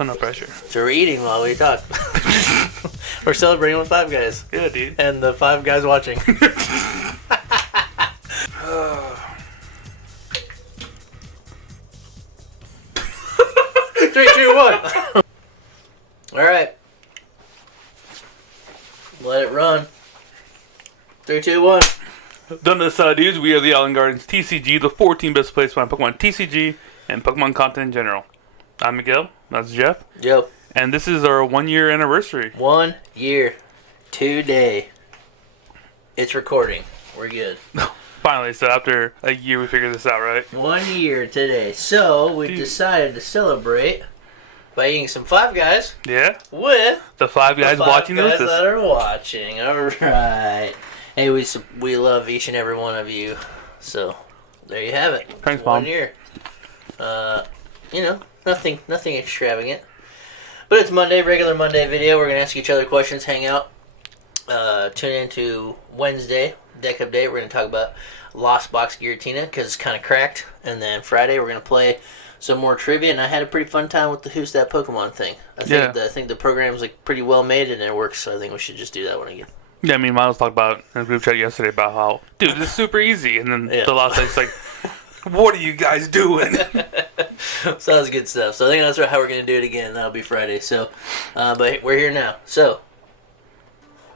so no pressure. So we're eating while we talk. We're celebrating with Five Guys. Yeah, dude. And the 5 guys watching. 3, 2, 1. Alright. Let it run. 3, 2, 1. Done to the side, dudes. We are the Island Gardens TCG, the 14 best place to find Pokemon TCG and Pokemon content in general. I'm Miguel. That's Jeff. Yep. And this is our 1-year anniversary. 1 year. Today. It's recording. We're good. Finally, so after a year we figured this out, right? 1 year today. So we decided to celebrate by eating some Five Guys. Yeah. With the 5 guys watching guys this. that are watching. All right. Hey, we love each and every one of you. So there you have it. Thanks, 1 Mom. year. Nothing extravagant. But it's Monday, regular Monday video. We're gonna ask each other questions, hang out. Tune in to Wednesday, deck update. We're gonna talk about Lost Box Giratina because it's kind of cracked. And then Friday we're gonna play some more trivia. And I had a pretty fun time with the Who's That Pokemon thing. I think the program's like pretty well made and it works. So I think we should just do that one again. Yeah, I mean, Miles talked about in the group chat yesterday about how, dude, this is super easy. And then the last night's like, what are you guys doing? So that was good stuff. So I think that's how we're going to do it again. That'll be Friday. So, but we're here now. So,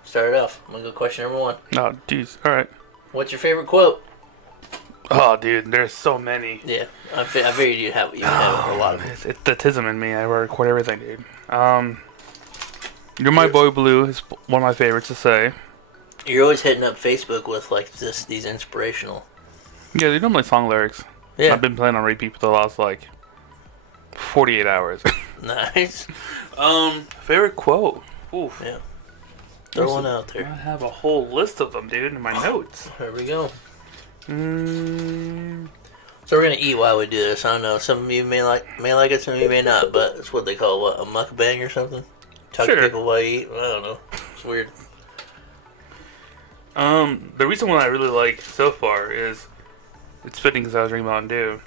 start it off. I'm going to go question number 1. Oh, jeez. All right. What's your favorite quote? Oh, dude, there's so many. Yeah, I figured you'd have a lot of them. It's the tism in me. I record everything, dude. You're my boy Blue is one of my favorites to say. You're always hitting up Facebook with like these inspirational. Yeah, they're normally song lyrics. Yeah. I've been playing on repeat for the last 48 hours. Nice. Favorite quote. Oof. Yeah. Throw one out I there. have a whole list of them, dude, in my notes. There we go. So we're gonna eat while we do this. I don't know. Some of you may like it, some of you may not. But it's what they call a mukbang or something. Talk to people while you eat. I don't know. It's weird. The recent one I really like so far is, it's fitting because I was drinking Mountain Dew.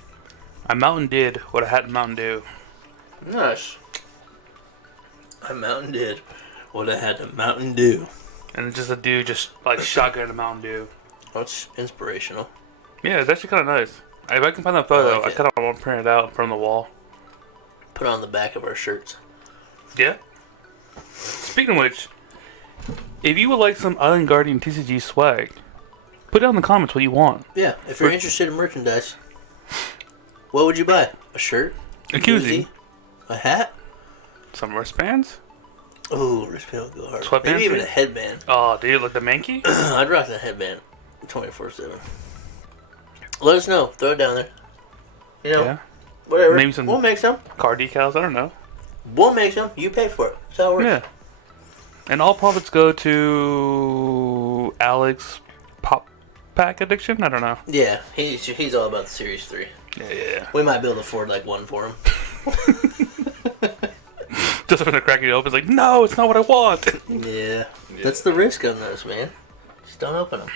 I Mountain did what I had in Mountain Dew. Nice. I Mountain did what I had to Mountain Dew. And it's just a dude just like shotgun a Mountain Dew. That's inspirational. Yeah, it's actually kind of nice. If I can find that photo, I kind of want to print it out and put it on the wall. Put it on the back of our shirts. Yeah. Speaking of which, if you would like some Island Guardian TCG swag, put down in the comments what you want. Yeah, if you're interested in merchandise, what would you buy? A shirt? A koozie? A hat? Some wristbands? Ooh, wristband would go hard. Sweatbands? Maybe even a headband. Oh, dude, like the Mankey? I'd rock that headband 24/7. Let us know. Throw it down there. You know, Yeah. whatever. Maybe some we'll make some. car decals, I don't know. We'll make some. You pay for it. That's how it works. Yeah. And all profits go to Alex Pop Pack Addiction? I don't know. Yeah, he's all about the Series 3. Yeah. We might be able to afford like one for him. Just when they're cracking it open, it's like, no, it's not what I want. Yeah. That's the risk on those, man. Just don't open them.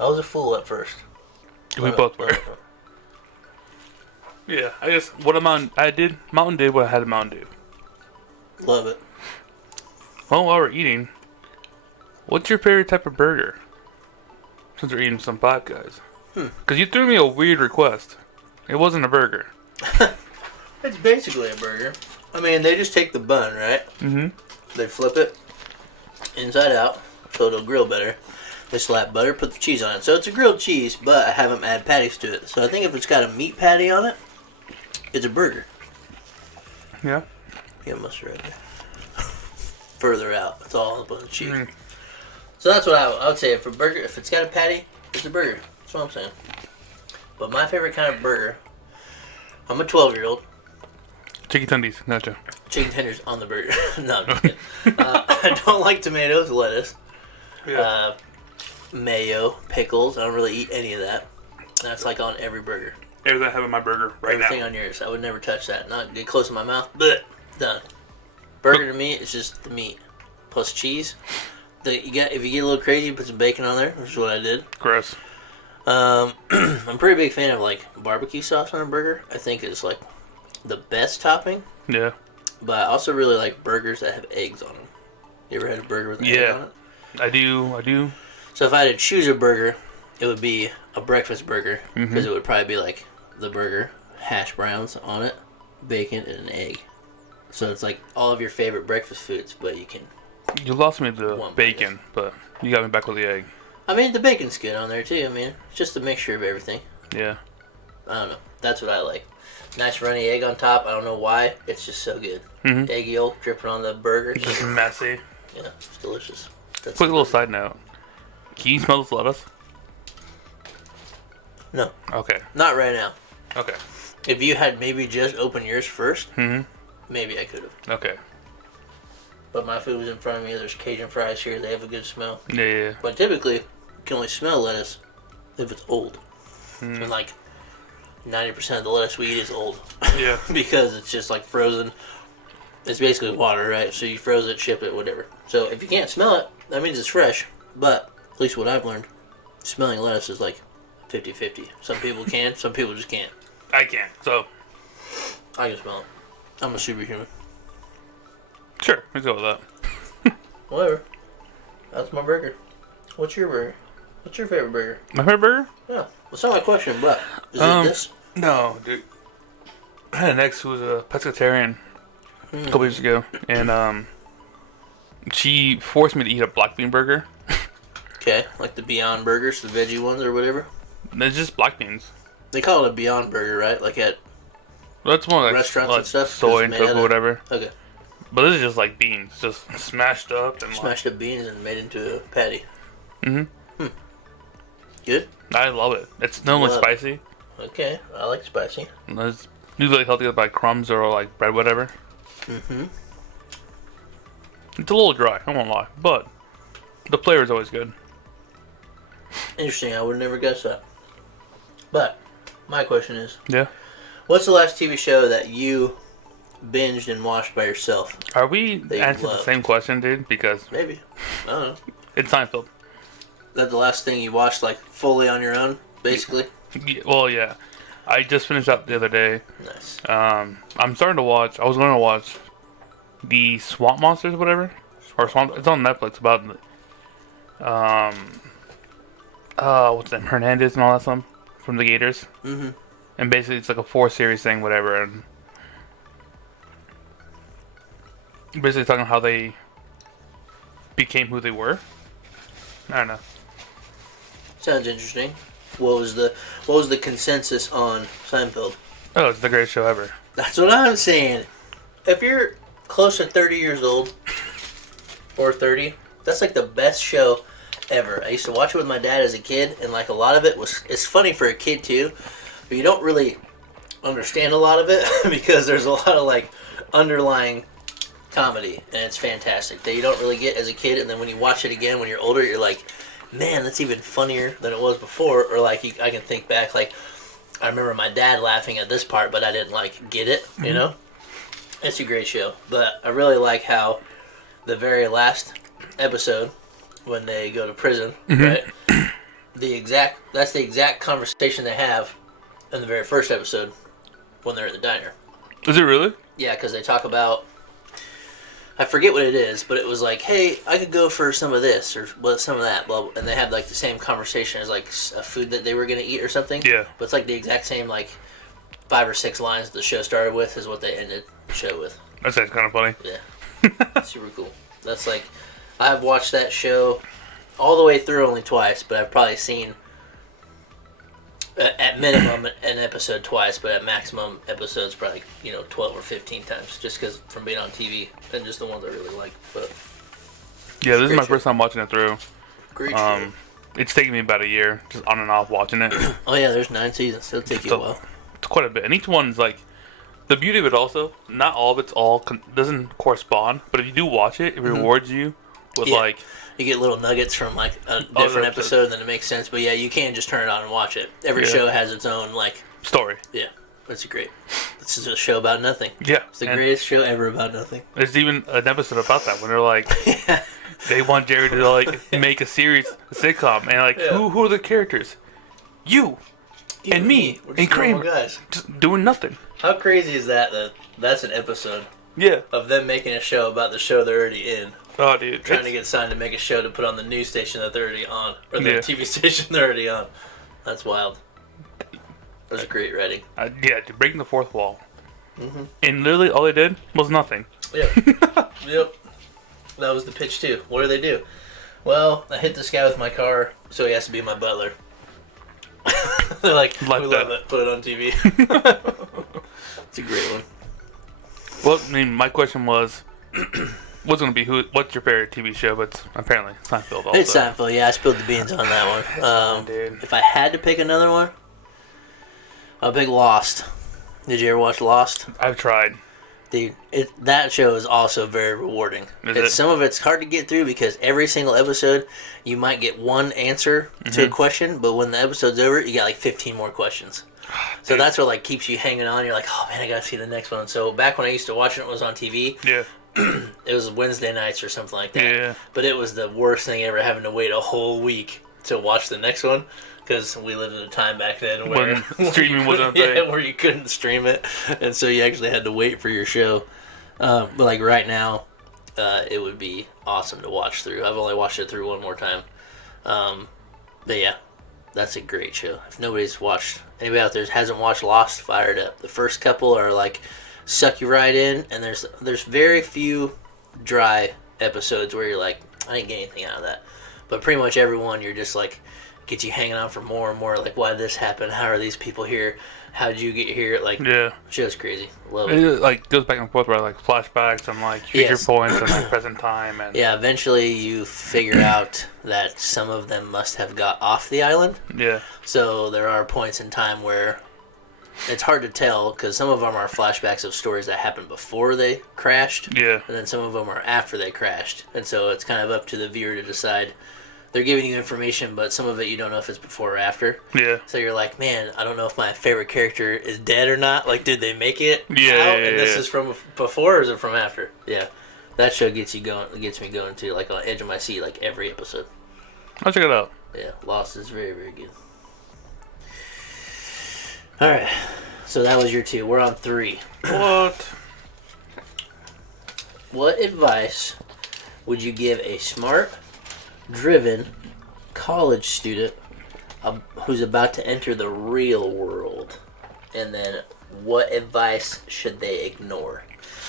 I was a fool at first. We both were. Yeah, I guess I did Mountain Dew what I had in Mountain Dew. Love it. Well, while we're eating, what's your favorite type of burger? Since we're eating some Five Guys. Because you threw me a weird request. It wasn't a burger. It's basically a burger. I mean, they just take the bun, right? Mm-hmm. They flip it inside out so it'll grill better. They slap butter, put the cheese on it. So it's a grilled cheese, but I have them add patties to it. So I think if it's got a meat patty on it, it's a burger. Yeah. Yeah, mustard right there. Further out. It's all up on the cheese. Mm. So that's what I would say. If it's got a patty, it's a burger. That's what I'm saying. But my favorite kind of burger, I'm a 12-year-old. Chicken tendies, gotcha. Chicken tenders on the burger. No, I'm just kidding. I don't like tomatoes, lettuce, mayo, pickles. I don't really eat any of that. That's like on every burger. Everything I have in my burger Everything on yours. I would never touch that. Not get close to my mouth. Blech, done. Burger to me is just the meat plus cheese. If you get a little crazy, put some bacon on there, which is what I did. Gross. I'm a pretty big fan of like barbecue sauce on a burger. I think it's like the best topping. Yeah. But I also really like burgers that have eggs on them. You ever had a burger with an egg on it? I do. So if I had to choose a burger, it would be a breakfast burger because Mm-hmm. it would probably be like the burger, hash browns on it, bacon, and an egg. So it's like all of your favorite breakfast foods, but you can. You lost me the One bacon, but you got me back with the egg. I mean, the bacon's good on there too. I mean, it's just a mixture of everything. Yeah. I don't know. That's what I like. Nice runny egg on top. I don't know why. It's just so good. Mm-hmm. Egg yolk dripping on the burger. Just messy. Yeah, it's delicious. That's Quick little side note. Can you smell this lettuce? No, Okay. not right now. Okay. If you had maybe just opened yours first, Mm-hmm. maybe I could have. Okay. But my food was in front of me. There's Cajun fries here. They have a good smell. Yeah. But typically, you can only smell lettuce if it's old. Mm. And like 90% of the lettuce we eat is old. Yeah. Because it's just like frozen. It's basically water, right? So you froze it, ship it, whatever. So if you can't smell it, that means it's fresh. But at least what I've learned, smelling lettuce is like 50-50. Some people can, some people just can't. I can. So. I can smell it. I'm a superhuman. Sure. Let's go with that. Whatever. That's my burger. What's your burger? What's your favorite burger? My favorite burger? Yeah. That's not my question, but is it this? No, dude. I had an ex who was a pescatarian a couple years ago, and she forced me to eat a black bean burger. Okay, like the Beyond Burgers, the veggie ones or whatever. It's just black beans. They call it a Beyond Burger, right? Like at That's more like restaurants like and stuff, 'cause soy it's and made tofu, out of- whatever. okay, But this is just like beans, just smashed up and smashed up beans and made into a patty. Mm-hmm. Good. I love it. It's normally Love it. spicy. Okay, I like spicy. It's usually healthy with like crumbs or like bread, whatever. Mm-hmm. It's a little dry, I won't lie, but the flavor is always good. Interesting. I would have never guessed that. But my question is, Yeah. what's the last TV show that you binged and watched by yourself? Are we They answering the love. same question, dude? Because Maybe. I don't know. it's Seinfeld. That the last thing you watched, like fully on your own, basically. Yeah, well, yeah. I just finished up the other day. Nice. I'm starting to watch. I was going to watch the Swamp Monsters, whatever, or Swamp. It's on Netflix about what's that? Hernandez and all that stuff from the Gators. Mm-hmm. And basically, it's like a 4-series thing, whatever. And basically, talking how they became who they were. I don't know. Sounds interesting. What was the consensus on Seinfeld? Oh, it's the greatest show ever. That's what I'm saying. If you're close to 30 years old or 30, that's like the best show ever. I used to watch it with my dad as a kid, and like a lot of it it's funny for a kid too, but you don't really understand a lot of it because there's a lot of like underlying comedy, and it's fantastic that you don't really get as a kid, and then when you watch it again when you're older, you're like, man, that's even funnier than it was before. Or like I can think back, like I remember my dad laughing at this part, but I didn't like get it, you know. It's a great show, but I really like how the very last episode when they go to prison, right? That's the exact conversation they have in the very first episode when they're in the diner. Is it really? Yeah, because they talk about, I forget what it is, but it was like, hey, I could go for some of this or some of that, blah, blah, and they had like the same conversation as like a food that they were going to eat or something. Yeah. But it's like the exact same like 5 or 6 lines the show started with is what they ended the show with. That sounds kind of funny. Yeah. Super cool. That's like, I've watched that show all the way through only twice, but I've probably seen at minimum an episode twice, but at maximum episodes probably 12 or 15 times, just because from being on TV and just the ones I really like. But Yeah, this is Great my show. first time watching it through. great show. It's taken me about a year, just on and off watching it. Oh yeah, there's 9 seasons. It'll take you a So, while. it's quite a bit, and each one's like the beauty of it. Also, not all of it's doesn't correspond, but if you do watch it, it rewards you with Yeah. like You get little nuggets from like a the different episodes. episode, and then it makes sense. But yeah, you can just turn it on and watch it. Every Yeah. show has its own like, story. yeah, it's great. This is a show about nothing. Yeah, It's the and greatest show ever about nothing. there's even an episode about that when they're like, Yeah. they want Jerry to like make a sitcom, and like Yeah. who are the characters? You You and me We're and just normal Kramer guys. just doing nothing. How crazy is that? That's an episode Yeah. of them making a show about the show they're already in. Oh, dude. Trying to get signed to make a show to put on the news station that they're already on. Or the Yeah. TV station they're already on. That's wild. That was great writing. Yeah, dude, breaking the fourth wall. And literally all they did was nothing. Yep. Yep. That was the pitch too. What do they do? Well, I hit this guy with my car, so he has to be my butler. They're like, Like we that. love it. Put it on TV. It's a great one. Well, I mean, my question was, what's gonna be what's your favorite TV show? But apparently Seinfeld also. It's Seinfeld. Yeah, I spilled the beans on that one. Dude. If I had to pick another one, I'll pick Lost. Did you ever watch Lost? I've tried. Dude, that show is also very rewarding. Is it? Some of it's hard to get through because every single episode, you might get one answer to a question, but when the episode's over, you got like 15 more questions. So that's what like keeps you hanging on. You're like, oh man, I gotta see the next one. So back when I used to watch it, when it was on TV. Yeah. It was Wednesday nights or something like that. Yeah. But it was the worst thing ever, having to wait a whole week to watch the next one. Because we lived in a time back then where When streaming wasn't a thing. yeah, where you couldn't stream it, and so you actually had to wait for your show. But like right now, it would be awesome to watch through. I've only watched it through one more time, but yeah, that's a great show. If anybody out there hasn't watched Lost, fire it up. The first couple are like suck you right in, and there's very few dry episodes where you're like, I didn't get anything out of that. But pretty much everyone, you're just like, get you hanging on for more and more. Like, why did this happen? How are these people here? How did you get here? Like, Yeah. show's crazy. Love it. It like goes back and forth where like flashbacks and like future Yes. points and like present time and Yeah, eventually you figure out that some of them must have got off the island. yeah. So there are points in time where it's hard to tell because some of them are flashbacks of stories that happened before they crashed. Yeah. And then some of them are after they crashed. And so it's kind of up to the viewer to decide. They're giving you information, but some of it you don't know if it's before or after. Yeah. So you're like, man, I don't know if my favorite character is dead or not. Like, did they make it Yeah, out? yeah, And this yeah. is from before or is it from after? Yeah. That show gets you going. Gets me going too, like on edge of my seat, like every episode. I'll check it out. Yeah, Lost is very, very good. All right, so that was your 2. We're on 3. What? What advice would you give a smart, driven college student who's about to enter the real world? And then what advice should they ignore?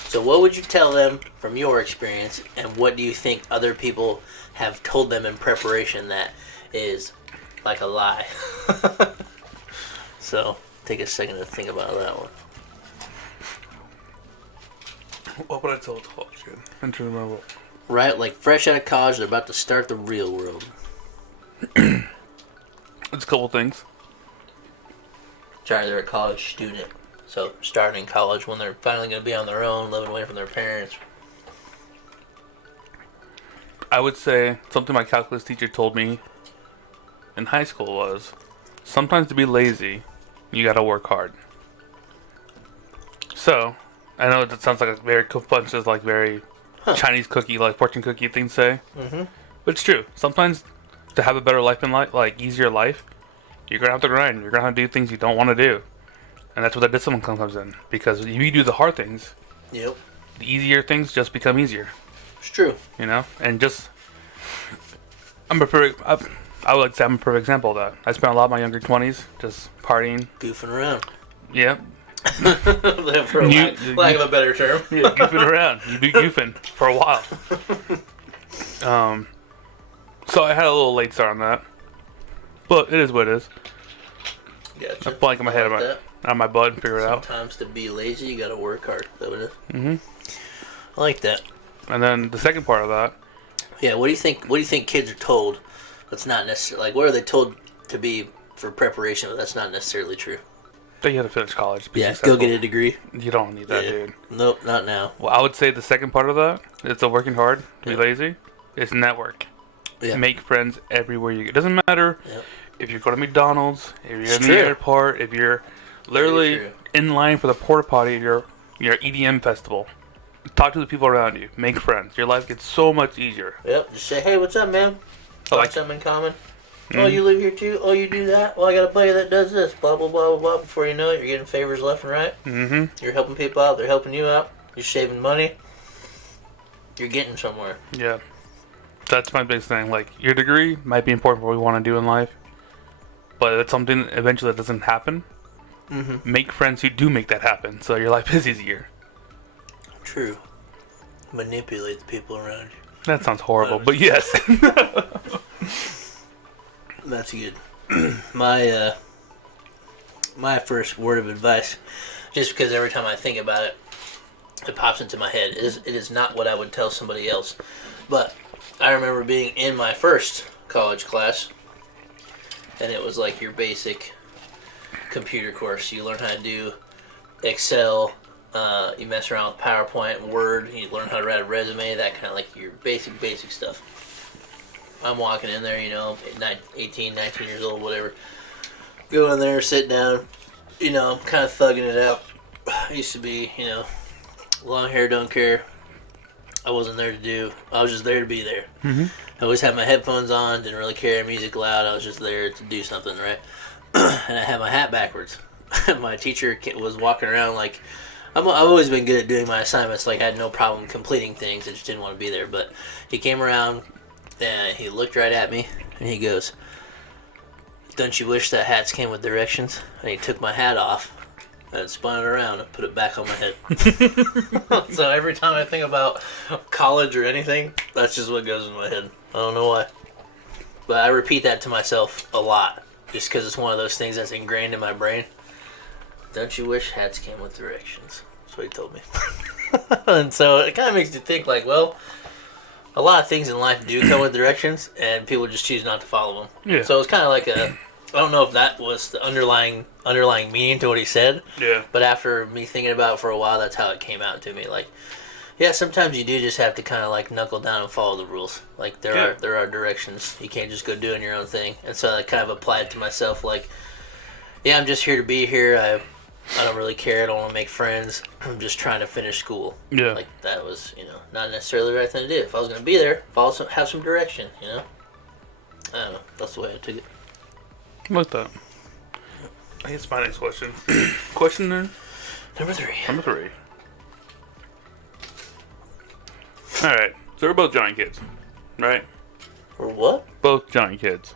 So what would you tell them from your experience, and what do you think other people have told them in preparation that is like a lie? So take a second to think about that one. What would I tell a college kid? Enter the world. Right, like fresh out of college, they're about to start the real world. It's a couple things. Sorry, they're a college student. So starting college when they're finally going to be on their own, living away from their parents. I would say something my calculus teacher told me in high school was, sometimes to be lazy, you gotta work hard. So, I know that sounds like a very bunch of like very Chinese cookie, like fortune cookie thing to say. Mm-hmm. But it's true. Sometimes to have a better life in life, like easier life, you're gonna have to grind. You're gonna have to do things you don't want to do. And that's where the discipline comes in. Because if you do the hard things, Yep. the easier things just become easier. It's true. You know? And just, I would like to say I'm a perfect example of that. I spent a lot of my younger 20s just partying. Goofing around. Yeah. For lack of a better term. Yeah, goofing around. You do goofing for a while. So I had a little late start on that. But it is what it is. Gotcha. I'm blanking my head I like out of my butt and figure it out. Sometimes to be lazy, you gotta work hard. Is that what it is? Mm-hmm. I like that. And then the second part of that, Yeah, what do you think? What do you think kids are told? That's not necessarily like. What are they told to be for preparation? But that's not necessarily true. that you have to finish college. To be Yeah, successful. go get a degree. You don't need that, Yeah. dude. Nope, not now. Well, I would say the second part of that, it's a working hard, to be Yeah. lazy, is network. Yeah. Make friends everywhere you go. It doesn't matter Yep. if you go to McDonald's, if you're It's in true. the airport, if you're literally true. in line for the porta potty at your EDM festival. Talk to the people around you. Make friends. Your life gets so much easier. Yep. Just say, hey, what's up, man? I like- Got something in common. Oh, you live here too? Oh, you do that? Well, I got a buddy that does this. Blah, blah, blah, blah, blah. Before you know it, you're getting favors left and right. Mm-hmm. You're helping people out. They're helping you out. You're saving money. You're getting somewhere. Yeah. That's my biggest thing. Like, your degree might be important for what we want to do in life, but it's something eventually that doesn't happen. Mm-hmm. Make friends who do make that happen, so your life is easier. True. Manipulate the people around you. That sounds horrible, but yes. That's good. My first word of advice, just because every time I think about it, it pops into my head. It is not what I would tell somebody else. But I remember being in my first college class, and it was like your basic computer course. You learn how to do Excel, you mess around with PowerPoint, Word, you learn how to write a resume, that kind of like your basic stuff. I'm walking in there, 18, 19 years old, whatever. Go in there, sit down, kind of thugging it out. I used to be, long hair, don't care. I wasn't there to do. I was just there to be there. Mm-hmm. I always had my headphones on, didn't really care, music loud. I was just there to do something, right? And I had my hat backwards. My teacher was walking around like, I've always been good at doing my assignments. Like, I had no problem completing things. I just didn't want to be there. But he came around, and he looked right at me, and he goes, "Don't you wish that hats came with directions?" And he took my hat off and spun it around and put it back on my head. So every time I think about college or anything, that's just what goes in my head. I don't know why. But I repeat that to myself a lot, just because it's one of those things that's ingrained in my brain. Don't you wish hats came with directions? That's what he told me. And so it kind of makes you think, like, well, a lot of things in life do come with directions, and people just choose not to follow them. Yeah. So it's kind of like I don't know if that was the underlying meaning to what he said. Yeah. But after me thinking about it for a while, that's how it came out to me. Like, yeah, sometimes you do just have to kind of like knuckle down and follow the rules. Like, there are directions. You can't just go doing your own thing. And so I kind of applied to myself, like, yeah, I'm just here to be here. I don't really care. I don't want to make friends. I'm just trying to finish school. Yeah. Like, that was, not necessarily the right thing to do. If I was going to be there, have some direction, I don't know. That's the way I took it. I like that. I guess my next question. Question then? Number 3. Number 3. Alright. So we're both giant kids, right? Or what? Both giant kids.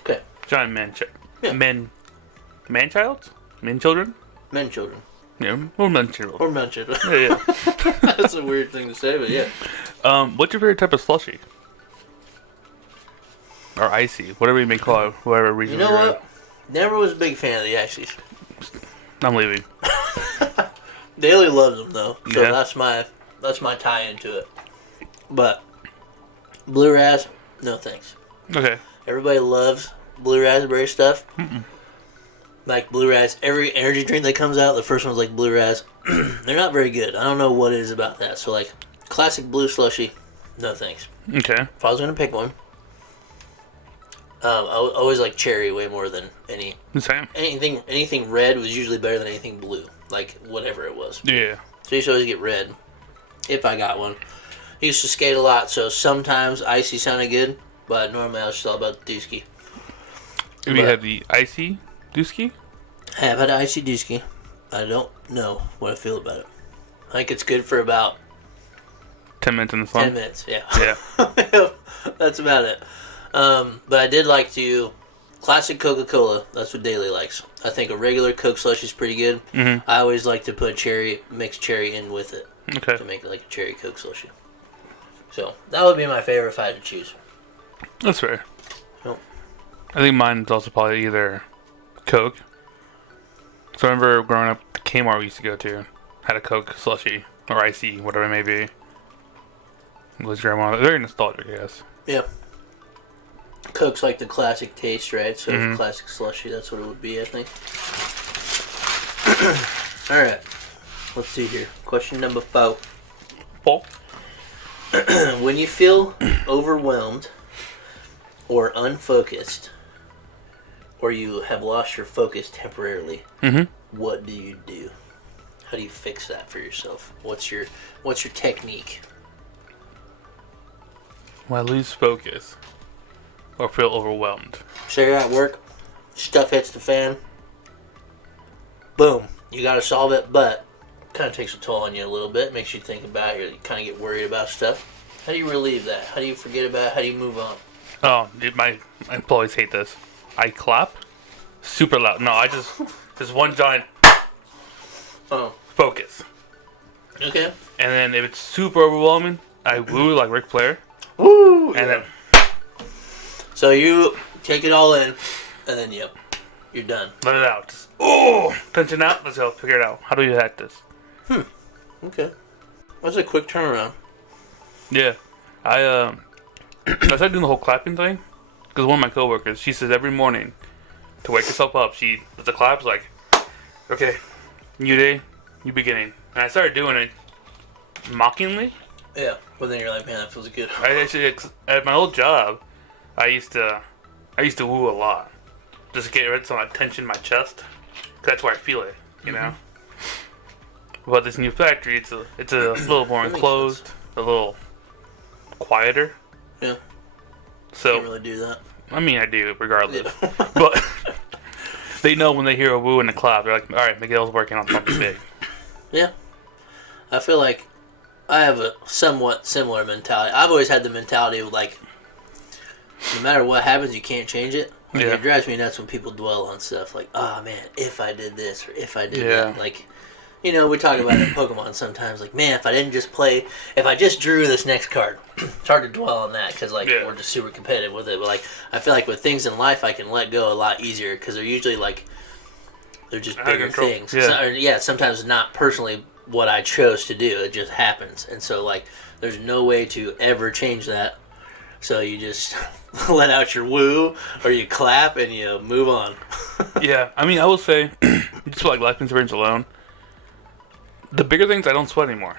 Okay. Giant Yeah. Man-childs? Men-children? Men children. Yeah, or men-children. Or men children. Yeah. That's a weird thing to say, but yeah. What's your favorite type of slushie? Or icy, whatever you may call it, whatever reason. You know what? Never was a big fan of the ices. I'm leaving. Daly loves them though, so Yeah. that's my tie into it. But blue ras, no thanks. Okay. Everybody loves blue raspberry stuff. Mm-mm. Like blue ras, every energy drink that comes out, the first one's like blue ras. They're not very good. I don't know what it is about that. So like classic blue slushie, no thanks. Okay. If I was gonna pick one, I always like cherry way more than Same. anything red was usually better than anything blue. Like whatever it was. Yeah. So I used to always get red if I got one. I used to skate a lot, so sometimes icy sounded good, but normally I was just all about the dooski. Have you had the icy dooski? I have had an icy dooski. I don't know what I feel about it. I think it's good for about 10 minutes in the sun? 10 minutes, yeah. Yeah. That's about it. But I did like to... Classic Coca-Cola, that's what Daly likes. I think a regular Coke slushie is pretty good. Mm-hmm. I always like to put mixed cherry in with it. Okay. To make it like a cherry Coke slushie. So, that would be my favorite if I had to choose. That's fair. Yep. I think mine's also probably either Coke. So I remember growing up, the Kmart we used to go to had a Coke slushie, or icy, whatever it may be. It was grandma. Very nostalgic, I guess. Yeah. Coke's like the classic taste, right? So Mhm. classic slushie, that's what it would be, I think. Alright. Let's see here. Question number 4. Paul? When you feel overwhelmed or unfocused, or you have lost your focus temporarily, Mm-hmm. what do you do? How do you fix that for yourself? What's your technique? When I lose focus or feel overwhelmed. So you're at work, stuff hits the fan, boom, you gotta solve it, but kind of takes a toll on you a little bit. Makes you think about it. You kind of get worried about stuff. How do you relieve that? How do you forget about it? How do you move on? Oh, dude, my employees hate this. I clap super loud. No, I just one giant focus. Okay. And then if it's super overwhelming, I woo like Ric Flair. Woo! And then. So you take it all in, and then you're done. Let it out. Just, tension out. Let's go. Figure it out. How do you hack this? Okay. That's a quick turnaround. Yeah. I started doing the whole clapping thing because one of my coworkers, she says every morning to wake herself up, she does a clap, like, okay, new day, new beginning. And I started doing it mockingly. Yeah, but then you're like, man, that feels good. I actually, at my old job, I used to woo a lot, just to get rid of some of that tension in my chest. 'Cause that's where I feel it, you know. But this new factory, it's a little more enclosed, a little quieter. Yeah. So Can't really do that. I mean, I do regardless. Yeah. But they know when they hear a woo and a clap, they're like, all right, Miguel's working on something big. Yeah. I feel like I have a somewhat similar mentality. I've always had the mentality of like, no matter what happens, you can't change it. Like, Yeah. It drives me nuts when people dwell on stuff like, oh man, if I did this or if I did Yeah. that. Like, you know, we talk about it in Pokemon sometimes. Like, man, if I just drew this next card, it's hard to dwell on that because, like, we're just super competitive with it. But, like, I feel like with things in life, I can let go a lot easier because they're usually, like, they're just bigger things. Yeah. Sometimes not personally what I chose to do. It just happens. And so, like, there's no way to ever change that. So you just let out your woo or you clap and you move on. Yeah, I mean, I will say, just for, like, life experience alone, the bigger things I don't sweat anymore.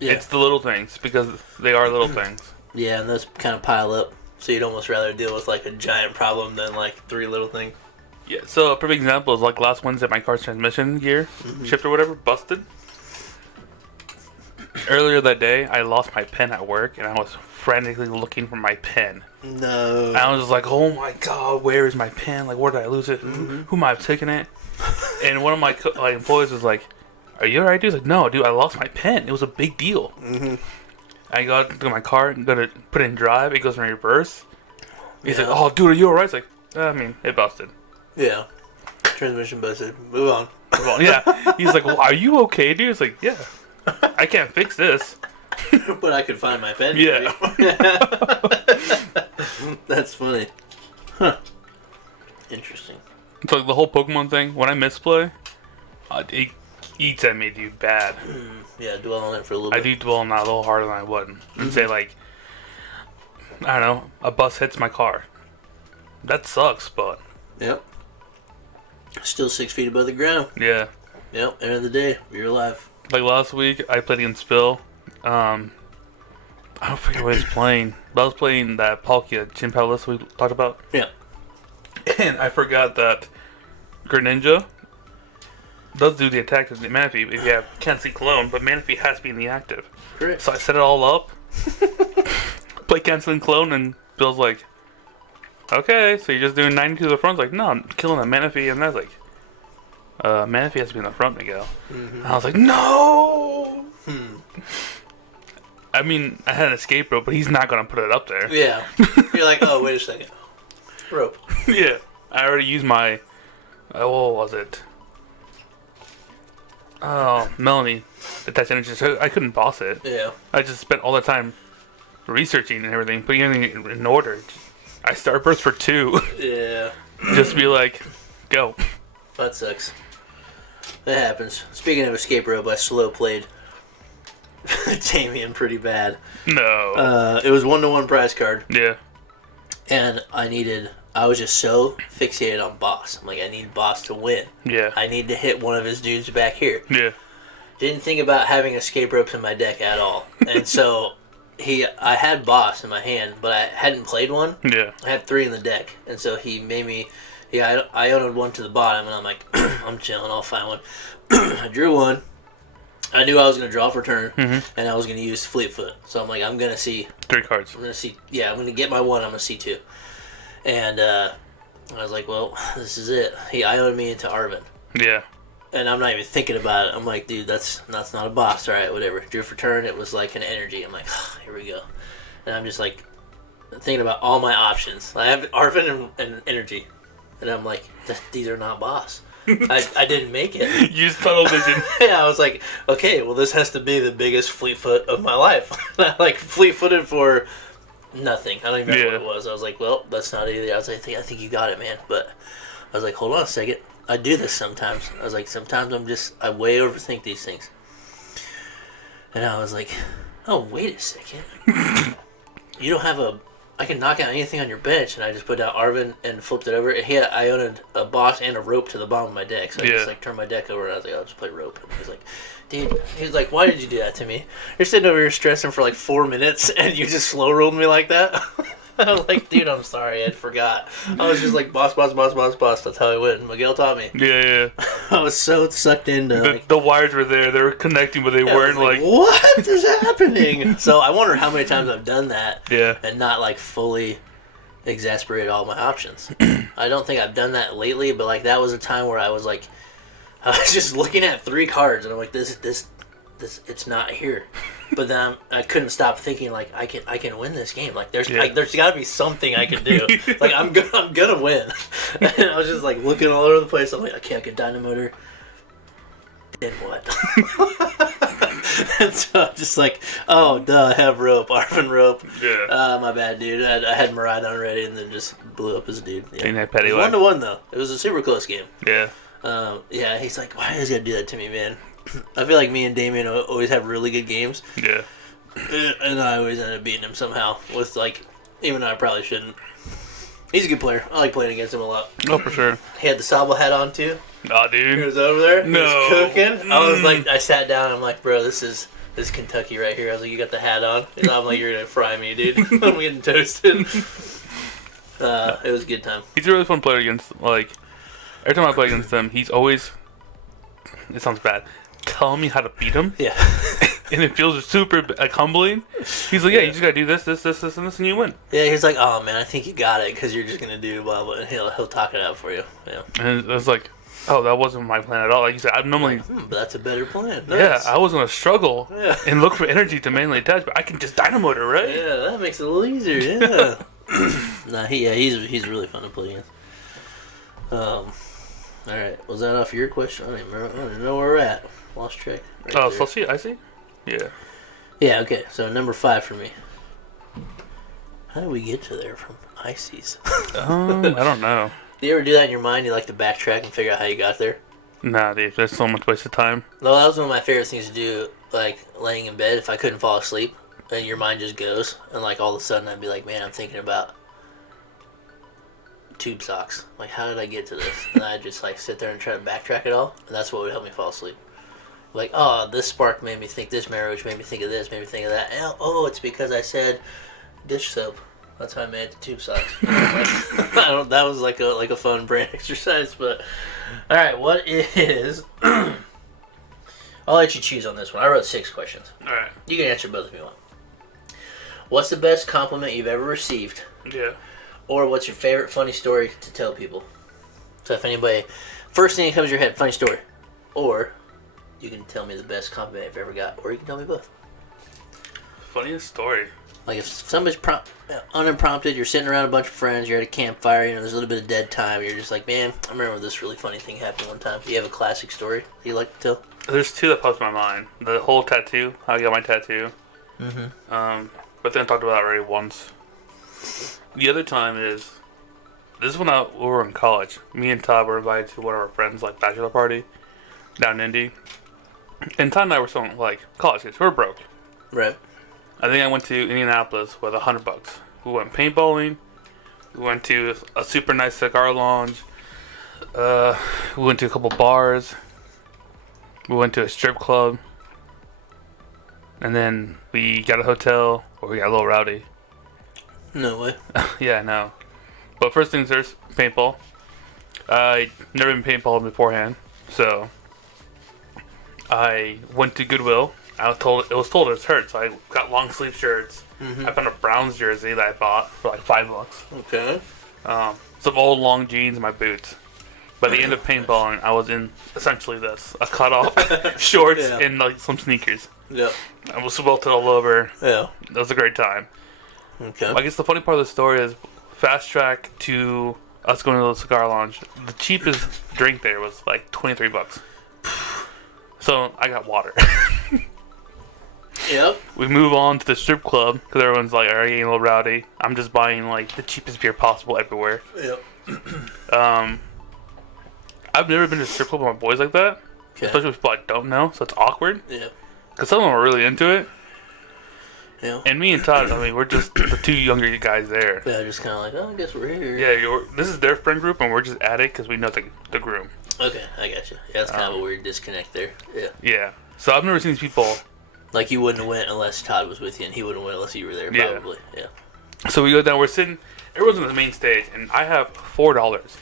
Yeah. It's the little things because they are little things. Yeah, and those kind of pile up. So you'd almost rather deal with like a giant problem than like 3 little things. Yeah, so a perfect example is like last Wednesday, my car's transmission gear shift or whatever busted. Earlier that day, I lost my pen at work and I was frantically looking for my pen. No. And I was just like, oh my god, where is my pen? Like, where did I lose it? Who am I taking it? And one of my employees was like, are you alright, dude? He's like, no, dude, I lost my pen. It was a big deal. I got to my car and go to put it in drive. It goes in reverse. He's like, oh, dude, are you alright? It's like, I mean, it busted. Yeah. Transmission busted. Move on. Yeah. He's like, well, are you okay, dude? It's like, yeah. I can't fix this. But I could find my pen. Yeah. That's funny. Huh. Interesting. It's like the whole Pokemon thing. When I misplay, it eats at me, dude, bad. Yeah, dwell on it for a little bit. I do dwell on that a little harder than I would. And say, like, I don't know, a bus hits my car. That sucks, but... Yep. Still 6 feet above the ground. Yeah. Yep, end of the day, you're alive. Like last week, I played against Phil. I don't forget what he was playing. But I was playing that Palkia Gym Palace we talked about. Yeah. And I forgot that Greninja does do the attack of the Manaphy if you can't see clone, but Manaphy has to be in the active. Correct. So I set it all up, play canceling clone, and Bill's like, okay, so you're just doing 90 to the front? I was like, no, I'm killing a Manaphy, and that's like, Manaphy has to be in the front, Miguel. And I was like, no! I mean, I had an escape rope, but he's not going to put it up there. Yeah. You're like, oh, wait a second. Rope. Yeah. I already used my, what was it? Oh, Melanie attached energy, so I couldn't boss it. Yeah. I just spent all the time researching and everything, putting everything in order. I start burst for 2. Yeah. Just be like, go. That sucks. That happens. Speaking of escape rope, I slow played Damien pretty bad. No. It was 1-to-1 prize card. Yeah. And I was just so fixated on Boss. I'm like, I need Boss to win. Yeah. I need to hit one of his dudes back here. Yeah. Didn't think about having escape ropes in my deck at all. And so I had Boss in my hand, but I hadn't played one. Yeah. I had 3 in the deck. And so he made me, I owned one to the bottom, and I'm like, I'm chilling, I'll find one. I drew one. I knew I was going to draw for turn, and I was going to use Fleet Foot. So I'm like, I'm going to see 3 cards. I'm going to get my 1, I'm going to see 2. And I was like, well, this is it. He IO'd me into Arvin. Yeah. And I'm not even thinking about it. I'm like, dude, that's not a boss. All right, whatever. Drew for turn. It was like an energy. I'm like, oh, here we go. And I'm just like thinking about all my options. I have Arvin and energy, and I'm like, these are not boss. I didn't make it. Use tunnel vision. Yeah, I was like, okay, well, this has to be the biggest fleet foot of my life. I like fleet footed for nothing. I don't even remember what it was. I was like, well, that's not it either. I was like, I think you got it, man. But I was like, hold on a second. I do this sometimes. I was like, sometimes I way overthink these things. And I was like, oh, wait a second. You don't have I can knock out anything on your bench. And I just put down Arvin and flipped it over. I owned a boss and a rope to the bottom of my deck. So I just like turned my deck over and I was like, I'll just play rope. And he was like, dude, he was like, why did you do that to me? You're sitting over here stressing for like 4 minutes and you just slow rolled me like that? I was like, dude, I'm sorry, I forgot. I was just like, boss. That's how I went. And Miguel taught me. Yeah. I was so sucked into the wires were there. They were connecting, but they weren't like, what is happening? So I wonder how many times I've done that. Yeah. And not like fully exasperated all my options. I don't think I've done that lately, but like that was a time where I was like, I was just looking at 3 cards and I'm like, this, it's not here. But then I couldn't stop thinking like I can win this game. Like there's got to be something I can do. Like I'm gonna win. And I was just like looking all over the place. I'm like, okay, I can Dynamotor. Then what? And so I'm just like, oh duh, I have rope, Arvin rope. Yeah. My bad, dude. I had Maridon already, and then just blew up as a dude. Yeah. Ain't that petty? It was 1-1 though. It was a super close game. Yeah. Yeah. He's like, why is he gonna do that to me, man? I feel like me and Damien always have really good games. Yeah. And I always end up beating him somehow. With like, even though I probably shouldn't. He's a good player. I like playing against him a lot. Oh, for sure. He had the Sabo hat on too. Aw, dude. He was over there. No. He was cooking. I was like, I sat down. I'm like, bro, this is Kentucky right here. I was like, you got the hat on. And I'm like, you're gonna fry me, dude. I'm getting toasted. It was a good time. He's a really fun player against. Like, every time I play against him, he's always. It sounds bad. Telling me how to beat him. Yeah. And it feels super humbling. He's like, yeah, you just gotta do this, and this, and you win. Yeah, he's like, oh man, I think you got it because you're just gonna do blah blah, and he'll talk it out for you. Yeah. And it was like, oh, that wasn't my plan at all. Like you said, I'm normally. But that's a better plan. Nice. Yeah, I was gonna struggle and look for energy to mainly attach, but I can just Dynamotor, right? Yeah, that makes it a little easier. Yeah. Nah, he's really fun to play against. All right, was that off your question? I don't even know where we're at. Lost track. Oh, so I see. Yeah. Yeah. Okay. So number 5 for me. How did we get to there from Ices? I don't know. Do you ever do that in your mind? You like to backtrack and figure out how you got there? Nah, dude, there's so much wasted time. No, that was one of my favorite things to do. Like laying in bed, if I couldn't fall asleep, and your mind just goes, and like all of a sudden I'd be like, man, I'm thinking about tube socks. Like, how did I get to this? And I'd just like sit there and try to backtrack it all, and that's what would help me fall asleep. Like, oh, this spark made me think this marriage, made me think of this, made me think of that. And, oh, it's because I said dish soap. That's how I made the tube socks. That was like a fun brain exercise. But all right, what is? I'll let you choose on this one. I wrote 6 questions. All right. You can answer both if you want. What's the best compliment you've ever received? Yeah. Or what's your favorite funny story to tell people? So if anybody, first thing that comes to your head, funny story. Or you can tell me the best compliment you've ever got. Or you can tell me both. Funniest story. Like if somebody's unimprompted, you're sitting around a bunch of friends, you're at a campfire, there's a little bit of dead time, you're just like, man, I remember this really funny thing happened one time. Do you have a classic story that you like to tell? There's 2 that popped in my mind. The whole tattoo, how I got my tattoo. Mm-hmm. But then I talked about it already once. The other time is, this is when we were in college. Me and Todd were invited to one of our friends' like bachelor party down in Indy. And Todd and I were still like college kids. We were broke. Right. I think I went to Indianapolis with $100. We went paintballing. We went to a super nice cigar lounge. We went to a couple bars. We went to a strip club. And then we got a hotel where we got a little rowdy. No way. Yeah, no. But first things first, paintball. I never been paintballed beforehand, so I went to Goodwill. It was told it was hurt, so I got long sleeve shirts. Mm-hmm. I found a Browns jersey that I bought for like $5. Okay. Some old long jeans and my boots. By the end of paintballing, I was in essentially this: a cutoff, shorts, and like some sneakers. Yep. I was sweltered all over. Yeah. It was a great time. Okay. I guess the funny part of the story is fast track to us going to the cigar lounge. The cheapest drink there was like $23. So I got water. Yep. We move on to the strip club because everyone's like already getting a little rowdy. I'm just buying like the cheapest beer possible everywhere. Yep. I've never been to a strip club with my boys like that, especially with people I don't know, so it's awkward. Yeah. Because some of them are really into it. Yeah. And me and Todd, I mean, we're just the two younger guys there. Yeah, just kind of like, oh, I guess we're here. Yeah, this is their friend group, and we're just at it because we know the groom. Okay, I got you. Yeah, that's kind of a weird disconnect there. Yeah. Yeah. So I've never seen these people. Like you wouldn't have went unless Todd was with you, and he wouldn't have went unless you were there, probably. Yeah. So we go down, we're sitting, everyone's on the main stage, and I have $4.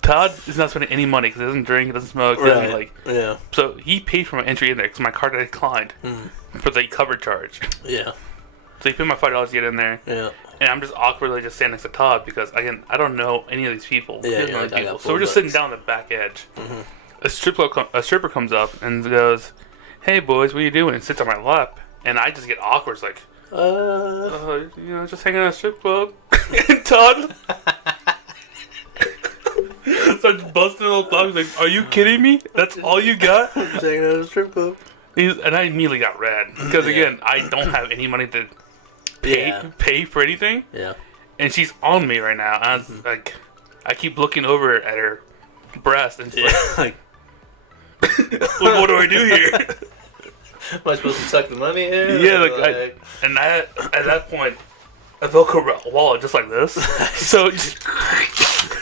Todd is not spending any money because he doesn't drink, he doesn't smoke, he doesn't Yeah. So he paid for my entry in there because my card declined for the cover charge. Yeah. So he paid my $5 to get in there. Yeah. And I'm just awkwardly just standing next to Todd because, again, I don't know any of these people. Yeah, He doesn't know like, these I got people. So we're just sitting down on the back edge. A stripper comes up and goes, "Hey boys, what are you doing?" And sits on my lap. And I just get awkward. It's like, just hanging out at a strip club. And Todd starts busting a little thumb. He's like, "Are you kidding me? That's all you got?" Just hanging out at a strip club. And I immediately got red. Because, again, I don't have any money to pay for anything. Yeah. And she's on me right now. And like, I keep looking over at her breast and she's like, what do I do here? Am I supposed to tuck the money in? Yeah, at that point, I Velcro wallet just like this. So just,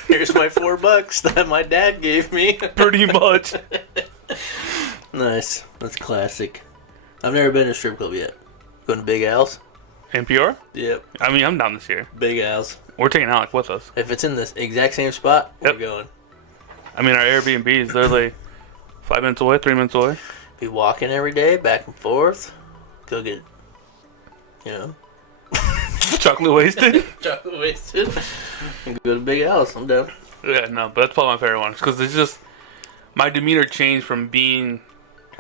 here's my $4 that my dad gave me. Pretty much. Nice. That's classic. I've never been to a strip club yet. Going to Big Al's? NPR? Yep. I mean, I'm down this year. Big Al's. We're taking Alec with us. If it's in the exact same spot, we're going. I mean, our Airbnb is literally 5 minutes away, 3 minutes away. Be walking every day, back and forth. Go get, chocolate wasted. Chocolate wasted. And go to Big Al's. I'm down. Yeah, no, but that's probably my favorite one. Because it's just, my demeanor changed from being,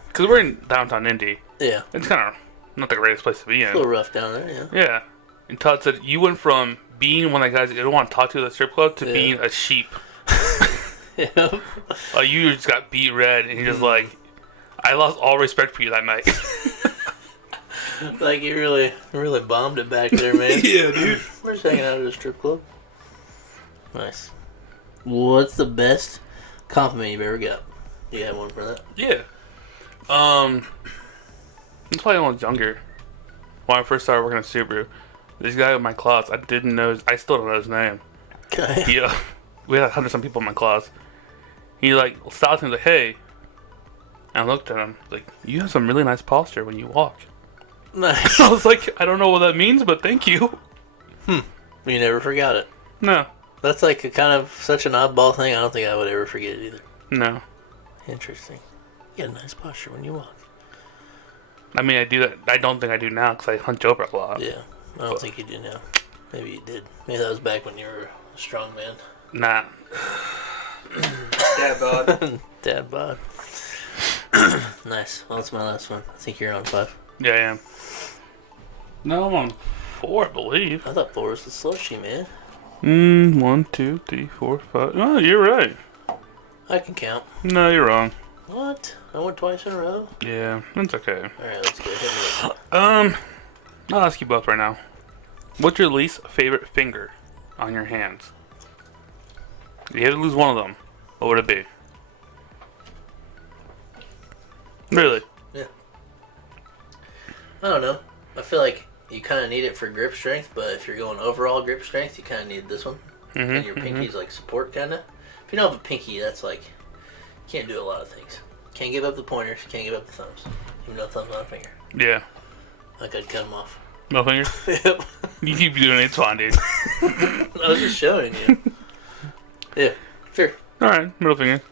because we're in downtown Indy. Yeah. It's kind of not the greatest place to be in. It's a little rough down there, yeah. Yeah. And Todd said, you went from being one of the guys that you don't want to talk to at the strip club to being a sheep. Yeah. You just got beat red, and you're just like, I lost all respect for you that night. Like, you really bombed it back there, man. Yeah, dude. We're just hanging out at a strip club. Nice. What's the best compliment you've ever got? You have one for that? Yeah. It's probably when I was younger. When I first started working at Subaru, this guy in my class, I still don't know his name. Okay. Yeah. We had 100-some people in my class. He stopped me and was like, "Hey." And I looked at him like, "You have some really nice posture when you walk." Nice. I was like, I don't know what that means, but thank you. You never forgot it. No. That's like a kind of such an oddball thing. I don't think I would ever forget it either. No. Interesting. You had a nice posture when you walk. I mean, I do that. I don't think I do now because I hunch over a lot. Yeah. I don't think you do now. Maybe you did. Maybe that was back when you were a strong man. Nah. Dad bod. Dad bod. Nice. Well, that's my last one. I think you're on 5. Yeah, I am. No, I'm on 4, I believe. I thought 4 was the slushy, man. 1, 2, 3, 4, 5. Oh, you're right. I can count. No, you're wrong. What? I went twice in a row? Yeah, that's okay. Alright, let's go ahead I'll ask you both right now. What's your least favorite finger on your hands? You had to lose one of them. What would it be? Really? Yeah. I don't know. I feel like you kind of need it for grip strength, but if you're going overall grip strength, you kind of need this one. And your pinky's like support, kind of. If you don't have a pinky, that's like, you can't do a lot of things. Can't give up the pointers, can't give up the thumbs. Even though thumb's not a finger. Yeah. Like I'd cut them off. No finger? Yep. You keep doing it, it's fine, dude. I was just showing you. Yeah, sure. Alright, middle finger.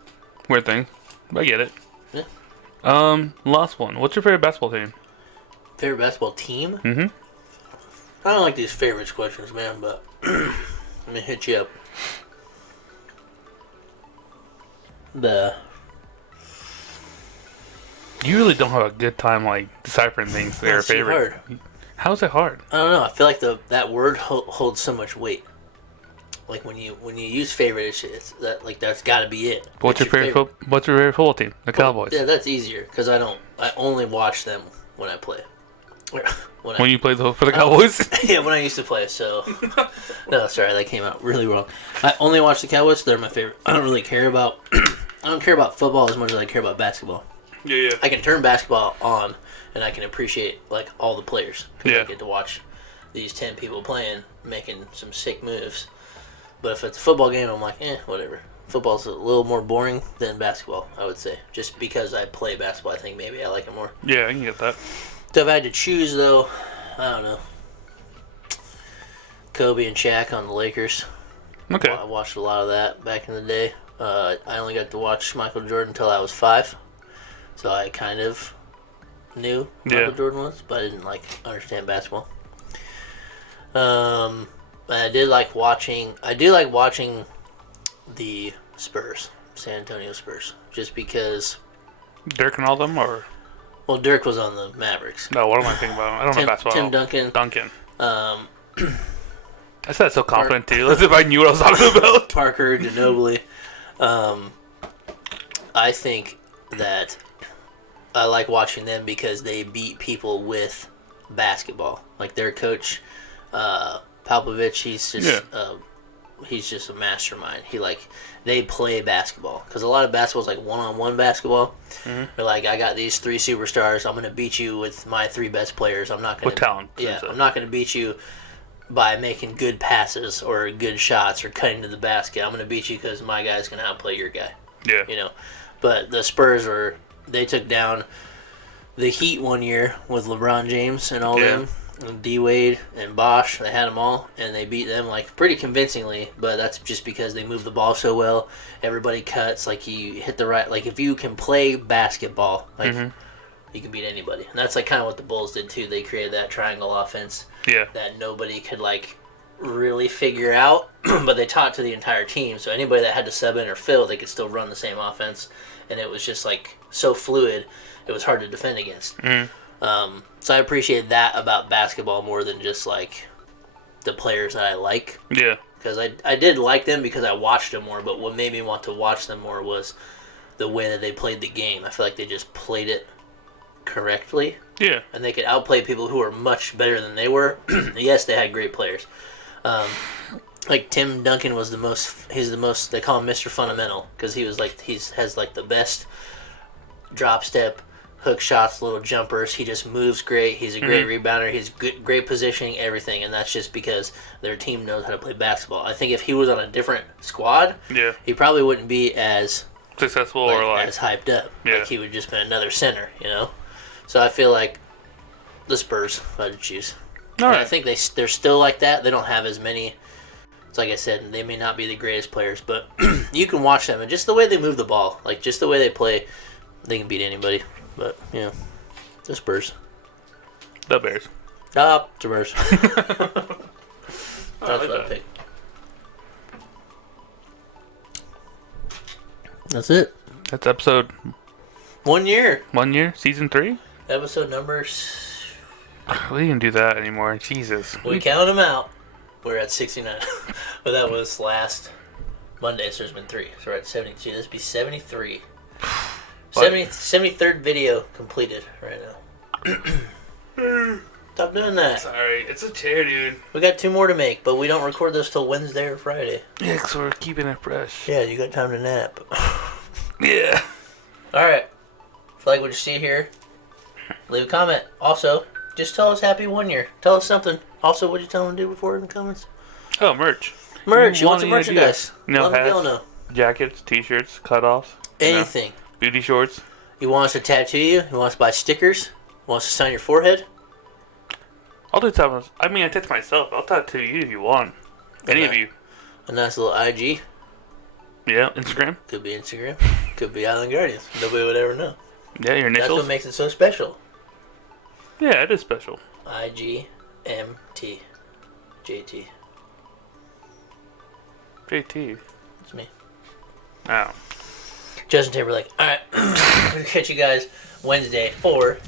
Weird thing. But I get it. Yeah. Last one. What's your favorite basketball team? Favorite basketball team? Mm-hmm. I don't like these favorites questions, man, but let me hit you up. the You really don't have a good time like deciphering things that are That's too favorite. hard. How is it hard? I don't know. I feel like that word holds so much weight. Like when you use favorite, it's that like that's got to be it. What's your favorite? What's your favorite football team? The Cowboys. Yeah, that's easier because I only watch them when I play. When you play for the Cowboys? Yeah, when I used to play. So no, sorry, that came out really wrong. I only watch the Cowboys. So they're my favorite. I don't really care about. I don't care about football as much as I care about basketball. Yeah. I can turn basketball on and I can appreciate like all the players. Yeah. I get to watch these 10 people playing, making some sick moves. But if it's a football game, I'm like, whatever. Football's a little more boring than basketball, I would say. Just because I play basketball, I think maybe I like it more. Yeah, I can get that. So if I had to choose, though, I don't know. Kobe and Shaq on the Lakers. Okay. I watched a lot of that back in the day. I only got to watch Michael Jordan until I was 5. So I kind of knew who Michael Jordan was, but I didn't, understand basketball. I do like watching the Spurs, San Antonio Spurs, just because. Dirk and all them, or? Well, Dirk was on the Mavericks. No, what am I thinking about? I don't know basketball. Tim Duncan. I said that so confident too, as if I knew what I was talking about. Parker, Ginobili. I think that I like watching them because they beat people with basketball. Like their coach, Popovich, he's just a mastermind. They play basketball because a lot of basketball is like one-on-one basketball. Mm-hmm. They're like, I got these 3 superstars. I'm gonna beat you with my 3 best players. I'm not gonna with talent. Yeah, I'm not gonna beat you by making good passes or good shots or cutting to the basket. I'm gonna beat you because my guy's gonna outplay your guy. Yeah. But the Spurs they took down the Heat one year with LeBron James and all them. D Wade and Bosh, they had them all, and they beat them pretty convincingly. But that's just because they move the ball so well. Everybody cuts, you hit the right. If you can play basketball, you can beat anybody. And that's kind of what the Bulls did too. They created that triangle offense that nobody could really figure out, but they taught to the entire team. So anybody that had to sub in or fill, they could still run the same offense, and it was just so fluid. It was hard to defend against. So I appreciate that about basketball more than just the players that I like. Yeah. Because I did like them because I watched them more, but what made me want to watch them more was the way that they played the game. I feel like they just played it correctly. Yeah. And they could outplay people who were much better than they were. Yes, they had great players. Tim Duncan was he's the most, they call him Mr. Fundamental because he has the best drop step, hook shots, little jumpers. He just moves great. He's a great rebounder. He's great positioning, everything, and that's just because their team knows how to play basketball. I think if he was on a different squad, he probably wouldn't be as successful or as hyped up. Yeah. He would just be another center, So I feel like the Spurs I'd choose. All right. I think they're still like that. They don't have as many. It's like I said, they may not be the greatest players, but you can watch them and just the way they move the ball, just the way they play, they can beat anybody. But, the Spurs. The Bears. The Spurs. That's what I picked. That's it. That's episode 1 year. 1 year? Season 3? Episode numbers. We didn't do that anymore. Jesus. We counted them out. We're at 69. But that was last Monday, so there's been 3. So we're at 72. This would be 73. 73rd video completed right now. Stop doing that. Sorry, it's a chair, dude. We got 2 more to make, but we don't record those till Wednesday or Friday. Yeah, because we're keeping it fresh. Yeah, you got time to nap. Yeah. Alright. If you like what you see here, leave a comment. Also, just tell us happy 1 year. Tell us something. Also, what'd you tell them to do before in the comments? Oh, merch. Merch. You want some merchandise? No, Let Miguel know. Jackets, t-shirts, cutoffs. Anything. Booty shorts. You want us to tattoo you? You want us to buy stickers? You want us to sign your forehead? I'll do tattoo. I mean, I tattoo myself. I'll tattoo you if you want. Any of you. A nice little IG. Yeah, Instagram. Could be Instagram. Could be Island Guardians. Nobody would ever know. Yeah, your initials. That's what makes it so special. Yeah, it is special. IGMT. JT. JT. It's me. Oh. Justin Timberlake. All right, we're gonna catch you guys Wednesday for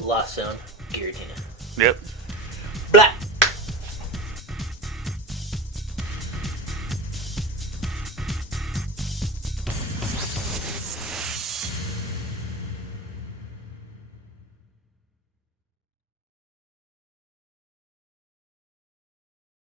Lost Zone Guillotine. Yep.